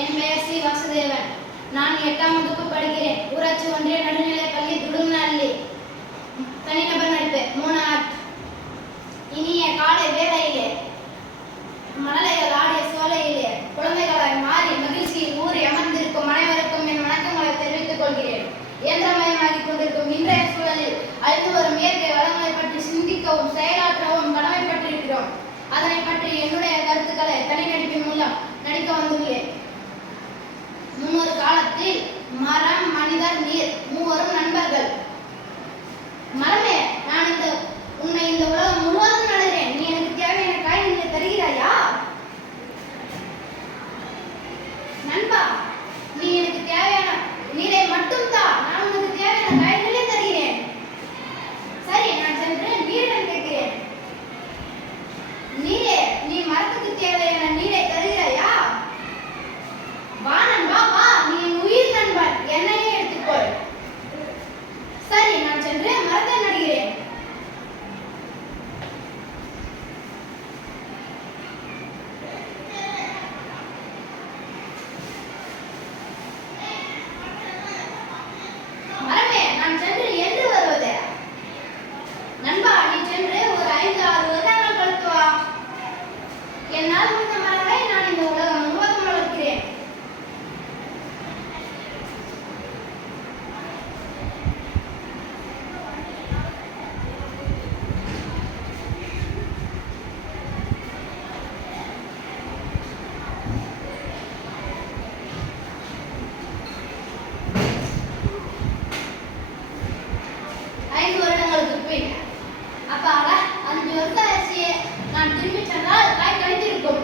என் பெயர் சி வாசுதேவன். நான் 8ஆம் வகுப்பு படிக்கிறேன். ஊராட்சி ஒன்றிய நடுநிலைப் பள்ளி துடுங்கநல்லி. தனிநபர் நடிப்பு 3 ஆக்ட். இனிய காலை வேளையிலே மழலைகள் ஆடிய சோலையிலே குழந்தைகளாய் மாறி மகிழ்ச்சியில் ஊறி அமர்ந்திருக்கும் அனைவருக்கும் என் வணக்கங்களை தெரிவித்துக் கொள்கிறேன். இயந்திரமயமாகிக் கொண்டிருக்கும் இன்றைய சூழலில் அழிந்து வரும் இயற்கை வளங்களை பற்றி சிந்திக்கவும் செயலாற்றவும் கடமைப்பட்டிருக்கிறோம். அதனை பற்றி என்னுடைய கருத்துக்களை தனி நடிப்பின் மூலம் நடிக்க வந்துள்ளேன். முன்னொரு காலத்தில் மரம், மனிதர், நீர் மூவரும் நண்பர்கள். மரமே, நான் உன்னை இந்த உலகம் முழுவதும் நடுகிறேன். நீ எனக்கு தேவையான காய்கறிகளை தருகிறாயா? நண்பா, நீ எனக்கு தேவையான நீரை மட்டும் தா, நான் உனக்கு தேவையான காய்கறிகளை தருகிறேன். சரி, நான் சென்று நீரிடம் கேட்கிறேன். நீரே, நீ மரத்துக்கு தேவையான நீரை தருகிறாயா? வா நண்பா, வா, நீ என் உயிர் நண்பன், என்னையே எடுத்துக்கொள். சரி, நான் சென்று மரத்தை நடுகிறேன். மரமே, நான் சென்று என்று வருவது? நண்பா, நீ சென்று ஒரு 5-6 வருடங்கள் கழித்து வா. என்னால் முடிந்த மரங்களை நான் இந்த உலகம் முழுவதும் வளர்க்கிறேன். அப்பாடா, 5 வருஷம் ஆச்சு. நான் திரும்பி சென்றால் காய் கழித்திருக்கும்.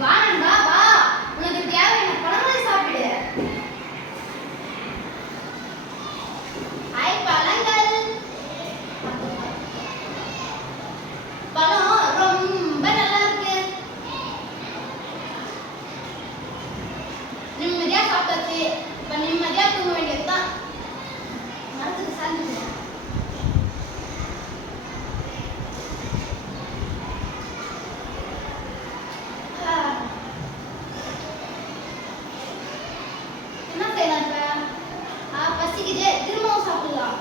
வா நண்பா, வா, உனக்கு தேவையான பழங்களை சாப்பிடு. பழங்கள். பழம் ரொம்ப நல்லா இருக்கு. நிம்மதியா சாப்பிட்டாச்சு. இப்ப நிம்மதியா தூங்க வேண்டியதுதான். மரத்துக்கு சாஞ்சிட்டு என்ன செய்யலாம்? இப்ப பசிக்குது, திரும்பவும் சாப்பிடலாம்.